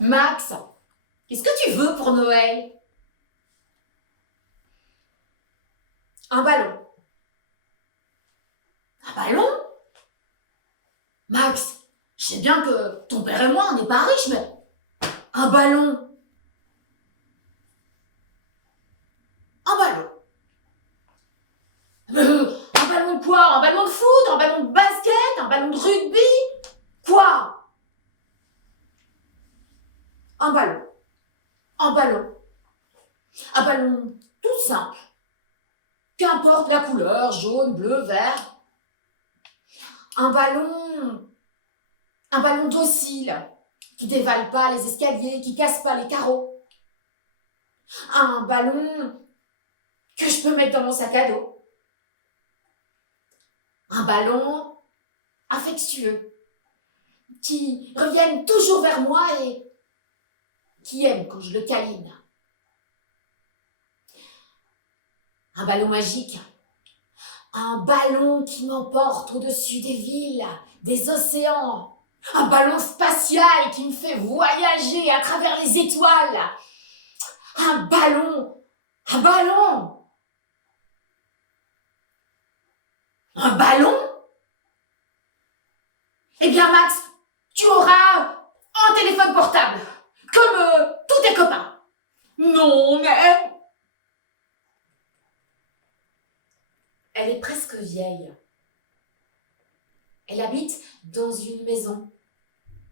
Max, qu'est-ce que tu veux pour Noël? Un ballon. Un ballon? Max, je sais bien que ton père et moi, on n'est pas riches, mais un ballon. Un ballon. Un ballon de quoi? Un ballon de foot? Un ballon de basket? Un ballon de rugby? Quoi? Un ballon. Un ballon. Un ballon tout simple. Qu'importe la couleur, jaune, bleu, vert. Un ballon docile, qui dévale pas les escaliers, qui casse pas les carreaux. Un ballon que je peux mettre dans mon sac à dos. Un ballon affectueux, qui revienne toujours vers moi et qui aime quand je le câline. Un ballon magique, un ballon qui m'emporte au-dessus des villes, des océans. Un ballon spatial qui me fait voyager à travers les étoiles. Un ballon. Un ballon. Un ballon? Eh bien Max, tu auras un téléphone portable, comme tous tes copains. Non mais... Elle est presque vieille. Elle habite dans une maison,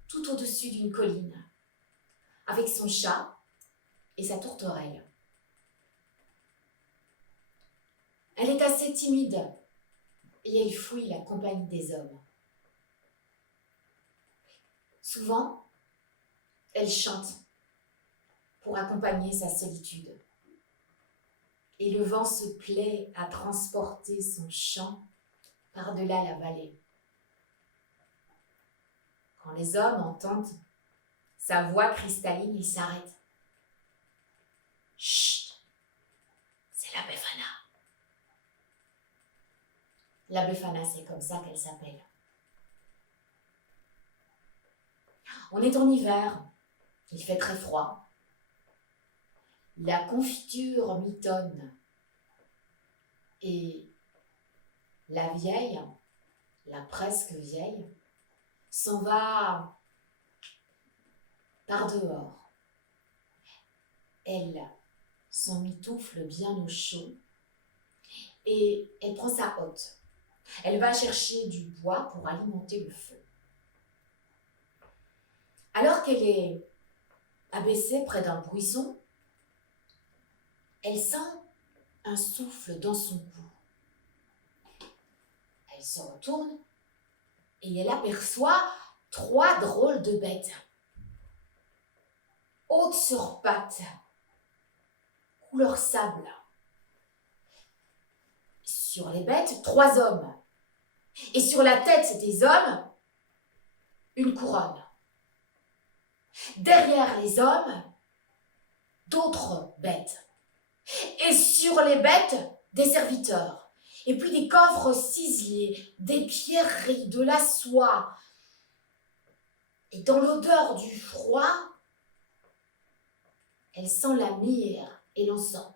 tout au-dessus d'une colline, avec son chat et sa tourterelle. Elle est assez timide et elle fuit la compagnie des hommes. Souvent, elle chante pour accompagner sa solitude. Et le vent se plaît à transporter son chant par-delà la vallée. Quand les hommes entendent sa voix cristalline, ils s'arrêtent. Chut, c'est la Befana. La Befana, c'est comme ça qu'elle s'appelle. On est en hiver, il fait très froid. La confiture mitonne et la vieille, la presque vieille, s'en va par dehors. Elle s'emmitoufle bien au chaud et elle prend sa hotte. Elle va chercher du bois pour alimenter le feu. Alors qu'elle est abaissée près d'un buisson, elle sent un souffle dans son cou. Elle se retourne et elle aperçoit 3 drôles de bêtes. Hautes sur pattes, couleur sable. Sur les bêtes, 3 hommes. Et sur la tête des hommes, une couronne. Derrière les hommes, d'autres bêtes. Et sur les bêtes, des serviteurs. Et puis des coffres ciselés, des pierreries, de la soie. Et dans l'odeur du froid, elle sent la myrrhe et l'encens.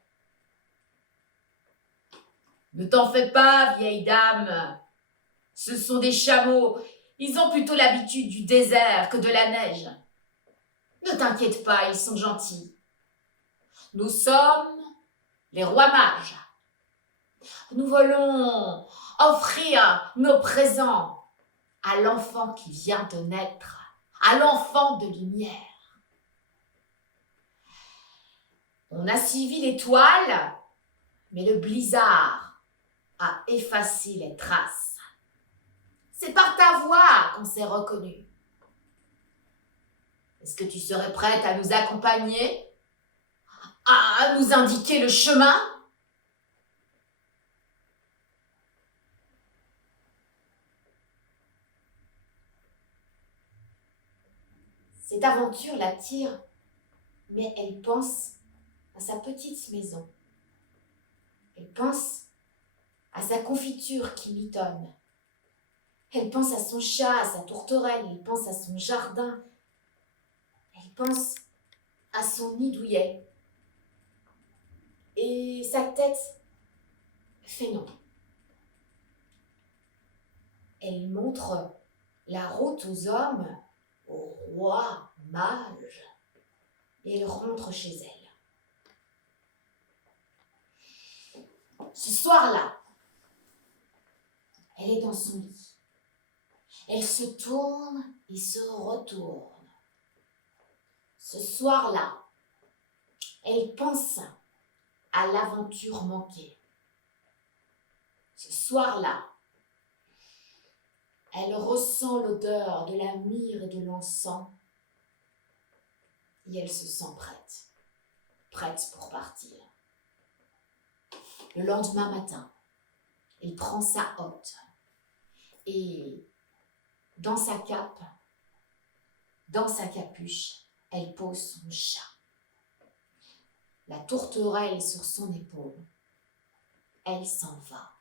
Ne t'en fais pas, vieille dame. Ce sont des chameaux. Ils ont plutôt l'habitude du désert que de la neige. Ne t'inquiète pas, ils sont gentils. Nous sommes les rois mages. Nous voulons offrir nos présents à l'enfant qui vient de naître, à l'enfant de lumière. On a suivi l'étoile, mais le blizzard a effacé les traces. C'est par ta voix qu'on s'est reconnus. Est-ce que tu serais prête à nous accompagner, à nous indiquer le chemin? Cette aventure l'attire, mais elle pense à sa petite maison. Elle pense à sa confiture qui mitonne. Elle pense à son chat, à sa tourterelle, elle pense à son jardin. Elle Elle pense à son nid douillet. Et sa tête fait non. Elle montre la route aux hommes, au roi mage, et elle rentre chez elle. Ce soir-là, elle est dans son lit. Elle se tourne et se retourne. Ce soir-là, elle pense à l'aventure manquée. Ce soir-là, elle ressent l'odeur de la myrrhe et de l'encens et elle se sent prête pour partir. Le lendemain matin, elle prend sa hotte et dans sa cape, dans sa capuche, elle pose son chat. La tourterelle sur son épaule. Elle s'en va.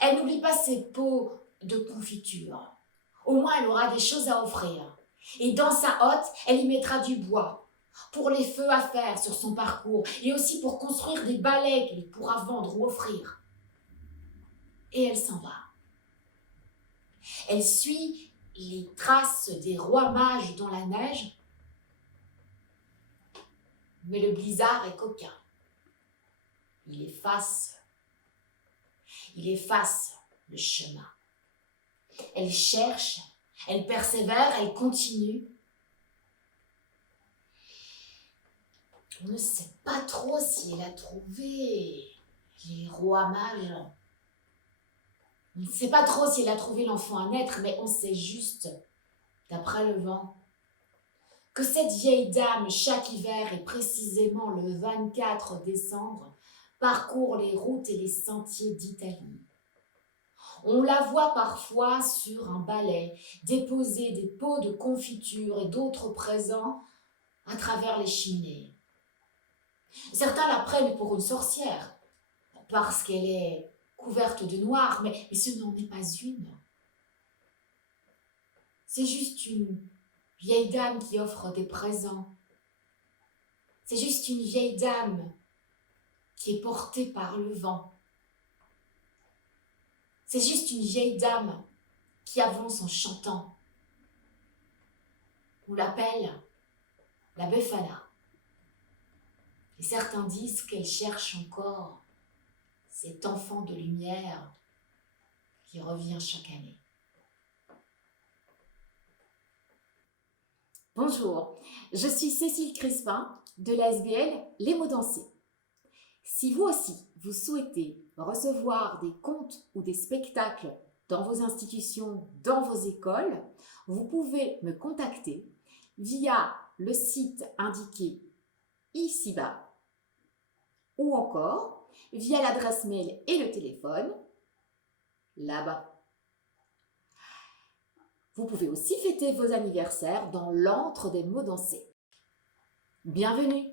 Elle n'oublie pas ses pots de confiture. Au moins, elle aura des choses à offrir. Et dans sa hotte, elle y mettra du bois pour les feux à faire sur son parcours et aussi pour construire des balais qu'elle pourra vendre ou offrir. Et elle s'en va. Elle suit les traces des rois mages dans la neige, mais le blizzard est coquin. Il efface le chemin. Elle cherche, elle persévère, elle continue. On ne sait pas trop si elle a trouvé les rois mages. On ne sait pas trop si elle a trouvé l'enfant à naître, mais on sait juste, d'après le vent, que cette vieille dame, chaque hiver et précisément le 24 décembre, parcourt les routes et les sentiers d'Italie. On la voit parfois sur un balai déposer des pots de confiture et d'autres présents à travers les cheminées. Certains la prennent pour une sorcière, parce qu'elle est couverte de noir, mais ce n'en est pas une. C'est juste une vieille dame qui offre des présents. C'est juste une vieille dame qui est portée par le vent. C'est juste une vieille dame qui avance en chantant. On l'appelle la Befana. Et certains disent qu'elle cherche encore cet enfant de lumière qui revient chaque année. Bonjour, je suis Cécile Crispin de l'ASBL Les mots dansés. Si vous aussi, vous souhaitez recevoir des contes ou des spectacles dans vos institutions, dans vos écoles, vous pouvez me contacter via le site indiqué ici-bas ou encore via l'adresse mail et le téléphone là-bas. Vous pouvez aussi fêter vos anniversaires dans l'antre des mots dansés. Bienvenue!